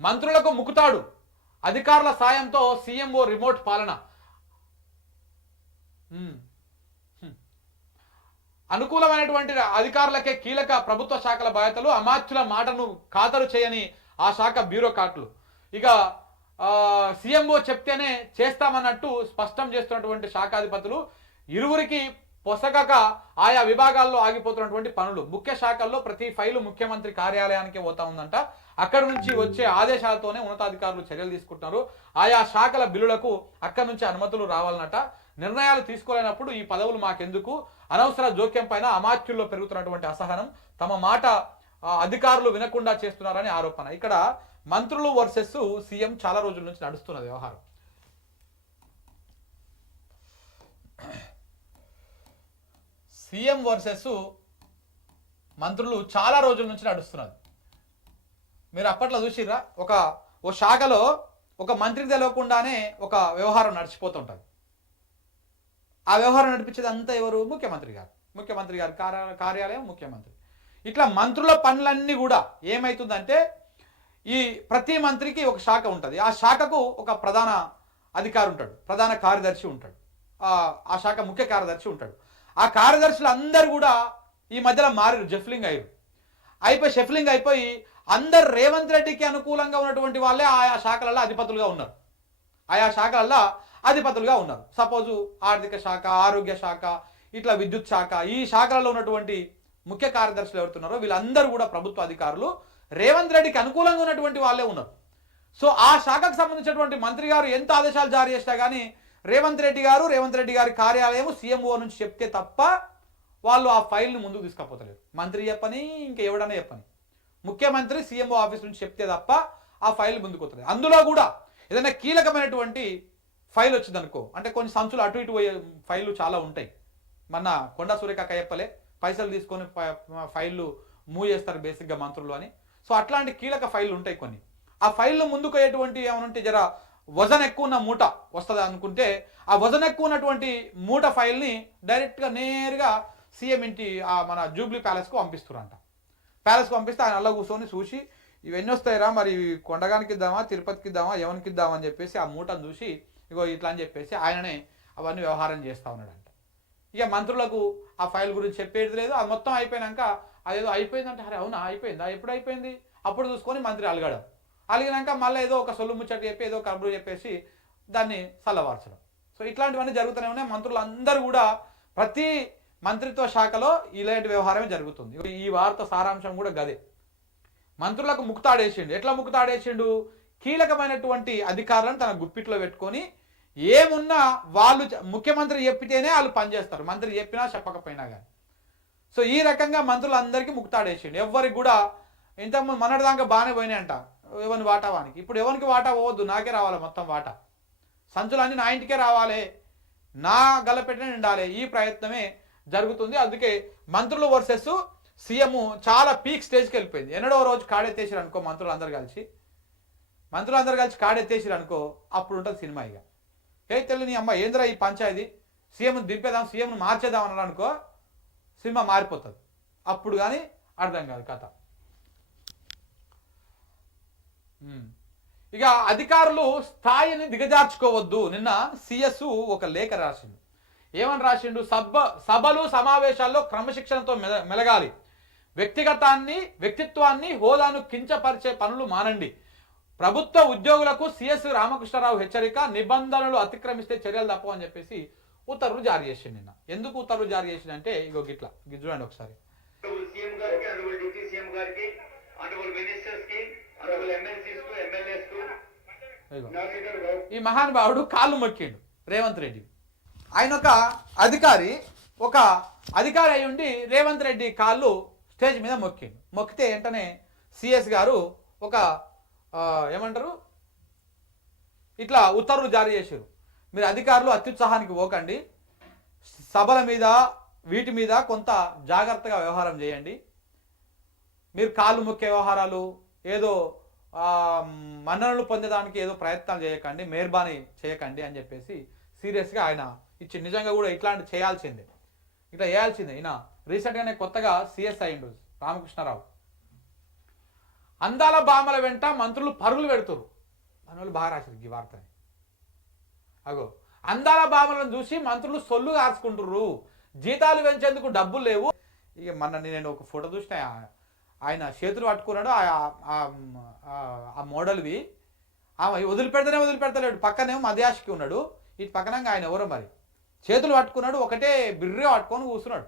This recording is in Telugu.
మంత్రులకు ముకుతాడు, అధికారుల సాయంతో సీఎంఓ రిమోట్ పాలన. అనుకూలమైనటువంటి అధికారులకే కీలక ప్రభుత్వ శాఖల బాధ్యతలు, అమాత్యుల మాటను ఖాతరు చేయని ఆ శాఖ బ్యూరోక్రాట్లు. ఇక సీఎంఓ చెప్తేనే చేస్తామన్నట్టు స్పష్టం చేస్తున్నటువంటి శాఖాధిపతులు ఇరువురికి పొసగక ఆయా విభాగాల్లో ఆగిపోతున్నటువంటి పనులు. ముఖ్య శాఖల్లో ప్రతి ఫైలు ముఖ్యమంత్రి కార్యాలయానికి పోతా ఉందంట. అక్కడి నుంచి వచ్చే ఆదేశాలతోనే ఉన్నతాధికారులు చర్యలు తీసుకుంటున్నారు. ఆయా శాఖల బిల్లులకు అక్కడి నుంచి అనుమతులు రావాలన్నట. నిర్ణయాలు తీసుకోలేనప్పుడు ఈ పదవులు మాకెందుకు, అనవసర జోక్యం పైన అమాత్యుల్లో పెరుగుతున్నటువంటి అసహనం, తమ మాట అధికారులు వినకుండా చేస్తున్నారని ఆరోపణ. ఇక్కడ మంత్రులు వర్సెస్ సీఎం చాలా రోజుల నుంచి నడుస్తున్నది వ్యవహారం. సీఎం వర్సెస్ మంత్రులు చాలా రోజుల నుంచి నడుస్తున్నది. మీరు అప్పట్లో చూసిర్రా, ఓ శాఖలో ఒక మంత్రికి తెలియకుండానే ఒక వ్యవహారం నడిచిపోతుంటుంది. ఆ వ్యవహారం నడిపించేది అంతా ఎవరు? ముఖ్యమంత్రి గారు. ముఖ్యమంత్రి గారి కార్యాలయం, ముఖ్యమంత్రి. ఇట్లా మంత్రుల పనులన్నీ కూడా ఏమవుతుందంటే, ఈ ప్రతి మంత్రికి ఒక శాఖ ఉంటుంది. ఆ శాఖకు ఒక ప్రధాన అధికారి ఉంటాడు, ప్రధాన కార్యదర్శి ఉంటాడు, ఆ శాఖ ముఖ్య కార్యదర్శి ఉంటాడు. ఆ కార్యదర్శులు అందరు కూడా ఈ మధ్యలో మారిరు, షెఫ్లింగ్ అయిపోయి అందరు రేవంత్ రెడ్డికి అనుకూలంగా ఉన్నటువంటి వాళ్ళే ఆయా శాఖలలో అధిపతులుగా ఉన్నారు. సపోజు ఆర్థిక శాఖ, ఆరోగ్య శాఖ, ఇట్లా విద్యుత్ శాఖ, ఈ శాఖలలో ఉన్నటువంటి ముఖ్య కార్యదర్శులు ఎవరుతున్నారో వీళ్ళందరూ కూడా ప్రభుత్వ అధికారులు రేవంత్ రెడ్డికి అనుకూలంగా ఉన్నటువంటి వాళ్ళే ఉన్నారు. సో ఆ శాఖకు సంబంధించినటువంటి మంత్రి గారు ఎంత ఆదేశాలు జారీ చేసినా కానీ రేవంత్ రెడ్డి గారి కార్యాలయం సీఎంఓ నుంచి చెప్తే తప్ప వాళ్ళు ఆ ఫైల్ని ముందుకు తీసుకపోతలేరు. మంత్రి చెప్పని, ఇంకా ఎవడన్నా చెప్పని, ముఖ్యమంత్రి సీఎంఓ ఆఫీస్ నుంచి చెప్తే తప్ప ఆ ఫైల్ ముందుకు వస్తుంది. అందులో కూడా ఏదైనా కీలకమైనటువంటి ఫైల్ వచ్చింది అనుకో, అంటే కొన్ని సంచులు అటు ఇటు పోయే ఫైళ్ళు చాలా ఉంటాయి. మొన్న కొండా సురేఖ చెప్పలే, పైసలు తీసుకొని ఫైళ్ళు మూవ్ చేస్తారు బేసిక్గా మంత్రులు అని. సో అట్లాంటి కీలక ఫైళ్ళు ఉంటాయి కొన్ని. ఆ ఫైళ్ళు ముందుకు అయ్యేటువంటి ఏమనుంటే జర వజన్ ఎక్కువ ఉన్న మూట వస్తుంది అనుకుంటే, ఆ వజన్ ఎక్కువ ఉన్నటువంటి మూట ఫైల్ని డైరెక్ట్గా నేరుగా సీఎం ఇంటి మన జూబ్లీ ప్యాలెస్కు పంపిస్తారంట. ప్యాలెస్కి పంపిస్తే ఆయన అలా కూర్చొని చూసి ఇవన్నీ వస్తాయిరా, మరి కొండగానికి ఇద్దామా, తిరుపతికి ఇద్దామా, ఎవరికి ఇద్దామా అని చెప్పేసి ఆ మూటను చూసి ఇగో ఇట్లా అని చెప్పేసి ఆయననే అవన్నీ వ్యవహారం చేస్తూ ఉన్నాడంట. ఇక మంత్రులకు ఆ ఫైల్ గురించి చెప్పేది లేదు. అది మొత్తం అయిపోయినాక అదేదో అయిపోయిందంటే, అరే అవునా అయిపోయిందా, ఎప్పుడు అయిపోయింది, అప్పుడు చూసుకొని మంత్రి అలిగినాక మళ్ళీ ఏదో ఒక సొల్లు ముచ్చట చెప్పి ఏదో కబురు చెప్పేసి దాన్ని చల్లవార్చడం. సో ఇట్లాంటివన్నీ జరుగుతూనే ఉన్నాయి. మంత్రులు అందరూ కూడా ప్రతి మంత్రిత్వ శాఖలో ఇలాంటి వ్యవహారమే జరుగుతుంది. ఈ వార్త సారాంశం కూడా గదే. మంత్రులకు ముక్తాడేసిండు. ఎట్లా ముక్తాడేసిండు? కీలకమైనటువంటి అధికారులను తన గుప్పిట్లో పెట్టుకొని ఏమున్నా వాళ్ళు ముఖ్యమంత్రి చెప్పితేనే వాళ్ళు పనిచేస్తారు, మంత్రి చెప్పినా చెప్పకపోయినా కానీ. సో ఈ రకంగా మంత్రులందరికీ ముక్తాడేసిండు. ఎవరికి కూడా ఇంతకుముందు మొన్నటిదాకా బాగానే పోయినాయంట, ఎవరిని వాటా వానికి. ఇప్పుడు ఎవరికి వాటా పోవద్దు, నాకే రావాలి మొత్తం వాటా, సంచులన్నీ నా ఇంటికే రావాలి, నా గలపెట్టిన నిండాలి, ఈ ప్రయత్నమే జరుగుతుంది. అందుకే మంత్రులు వర్సెస్ సీఎం చాలా పీక్ స్టేజ్కి వెళ్ళిపోయింది. ఎన్నడో రోజు కాడెత్తేసారు అనుకో, మంత్రులందరూ కలిసి కాడెత్తేసారు అనుకో, అప్పుడు ఉంటుంది సినిమా. ఇక తెలియని నీ అమ్మ ఏంద్రా ఈ పంచాయతీ, సీఎంను దింపేద్దాం, సీఎంను మార్చేద్దాం అన్నారు అనుకో, సినిమా మారిపోతుంది. అప్పుడు కానీ అర్థం కాదు కథ. ఇక అధికారులు స్థాయిని దిగజార్చుకోవద్దు. నిన్న సిఎస్ ఒక లేఖ రాసిండు. ఏమని రాసిండు? సభలు సమావేశాల్లో క్రమశిక్షణతో మెలగాలి, వ్యక్తిత్వాన్ని హోదాను కించపరిచే పనులు మానండి. ప్రభుత్వ ఉద్యోగులకు సిఎస్ రామకృష్ణరావు హెచ్చరిక, నిబంధనలు అతిక్రమిస్తే చర్యలు తప్పవు అని చెప్పేసి ఉత్తర్వులు జారీ చేసిండు. నిన్న ఎందుకు ఉత్తర్వులు జారీ చేసిండంటే ఇగో గిట్లా చూడండి ఒకసారి. ఈ మహానుభావుడు కాళ్ళు మొక్కిండు రేవంత్ రెడ్డి. ఆయన ఒక అధికారి అయి ఉండి రేవంత్ రెడ్డి కాళ్ళు స్టేజ్ మీద మొక్కితే వెంటనే సిఎస్ గారు ఒక ఏమంటారు ఇట్లా ఉత్తర్వులు జారీ చేశారు. మీరు అధికారులు అత్యుత్సాహానికి పోకండి, సభల మీద వీటి మీద కొంత జాగ్రత్తగా వ్యవహారం చేయండి, మీరు కాళ్ళు మొక్కే వ్యవహారాలు ఏదో మన్ననలు పొందడానికి ఏదో ప్రయత్నాలు చేయకండి, మెహర్బానీ చేయకండి అని చెప్పేసి సీరియస్గా ఆయన ఇచ్చి, నిజంగా కూడా ఇట్లా చేయాల్సిందే. ఈయన రీసెంట్గానే కొత్తగా సిఎస్ అయ్యిండు రామకృష్ణరావు. అందాల బామల వెంట మంత్రులు పరుగులు పెడుతురు. మన వాళ్ళు బాగా రాశారు ఈ వార్తని. అగో అందాల బామలను చూసి మంత్రులు సొల్లు కాచుకుంటుర్రు, జీతాలు పెంచేందుకు డబ్బులు లేవు. ఇక మొన్న నేను ఒక ఫోటో చూసిన, ఆయన చేతులు పట్టుకున్నాడు ఆ మోడల్వి, వదిలిపెడతలేడు. పక్కనేమో మధ్యాషికి ఉన్నాడు, ఇటు పక్కన ఆయన ఎవరో మరి చేతులు పట్టుకున్నాడు, ఒకటే బిర్రే పట్టుకొని కూర్చున్నాడు.